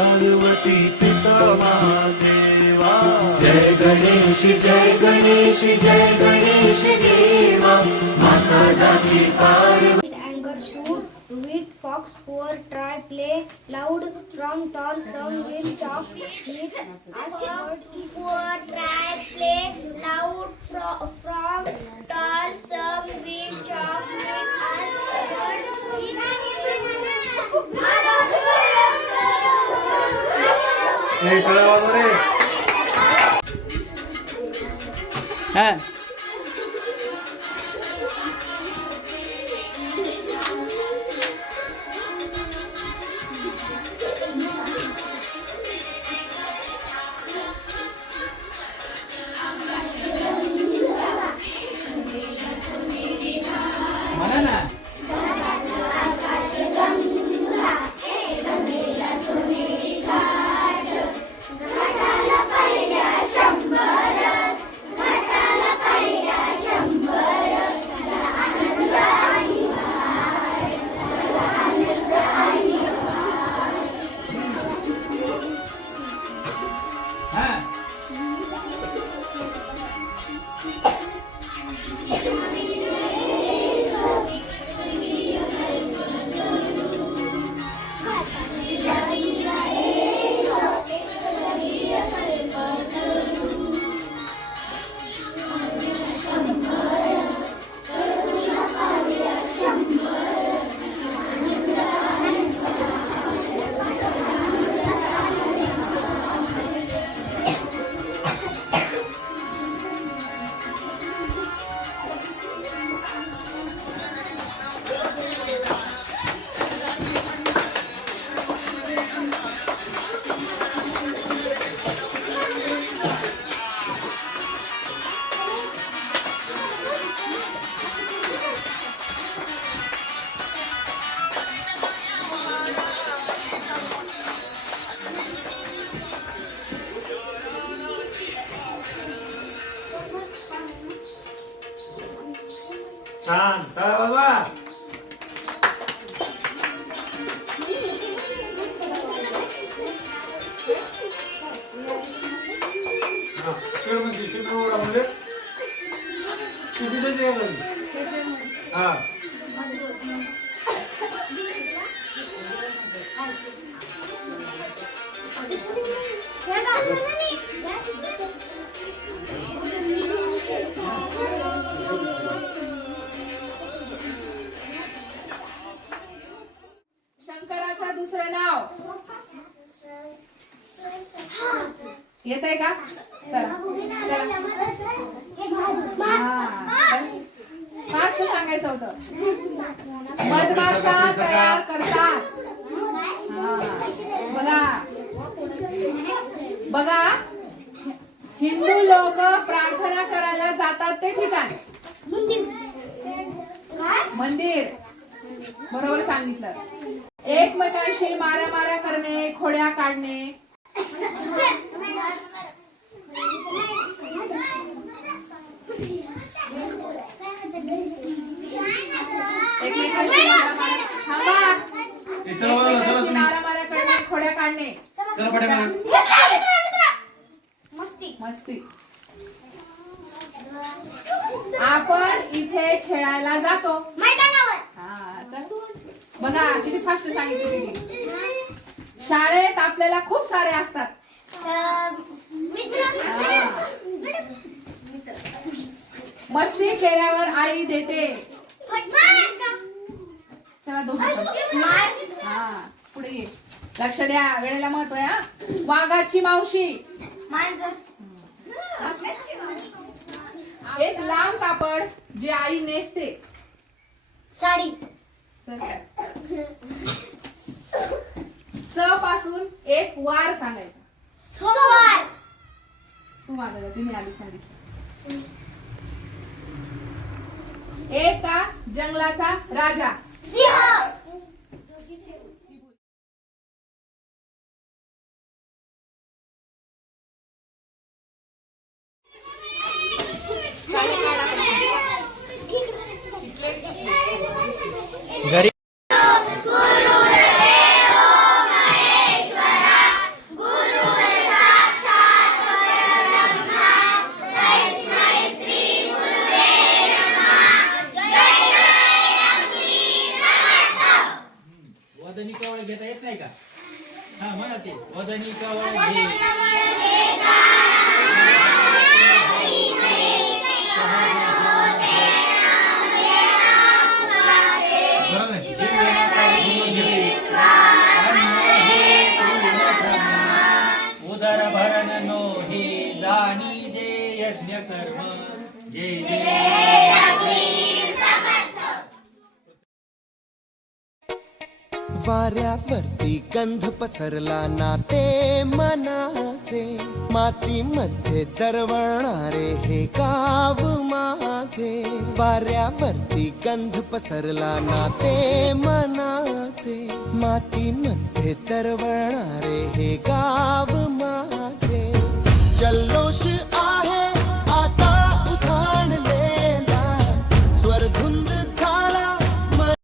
पार्वती पिता महादेवा। जय गणेश जय गणेश जय गणेश देवा, माता जाती Parvati. Anger shoot, wheat, fox, poor, try, play, loud, from, tall, some, will, chop, meat, ask, poor, try, play, loud, from, tall, some, will, chop, meat, हाँ म्हणा ना छान काय बाबा शंकराचं दुसरं नाव येत आहे का? चला फास्ट सांगायचं होतं. मधमाशा तयार करतात. बघा बघा हिंदू लोक प्रार्थना करायला जातात ते ठिकाण मंदिर. बरोबर सांगितलं. एकमेकांशी माऱ्या करणे, खोड्या काढणे, एकमेकांशी माऱ्या करणे, खोड्या काढणे, मस्ती. आपण इथे खेळायला जातो मैदानावर. हा चल बघा किती फास्ट सांगितलं तिने. शाळेत आपल्याला खूप सारे असतात मस्ती केल्यावर आई देते. चला दोघं हा पुढे ये. लक्ष द्या, वेळेला महत्व आहे हा. वाघाची मावशी एक लांब कापड जे आई नेसते. साडी. स पासून एक वार सांगायचा. सोमवार. तू मागं जा, तिने आली साडी. एका जंगलाचा राजा. सिंह. घरी वदनी कवळ घे उदर भरण नो हे जाणी जे यज्ञ कर्म जे वाऱ्यावरती गंध पसरला ना ते मनाचे मातीमध्ये दरवळणारे हे गाव माझे वाऱ्यावरती गंध पसरला ना ते मनाचे मातीमध्ये दरवळणारे हे गाव माझे जल्लोष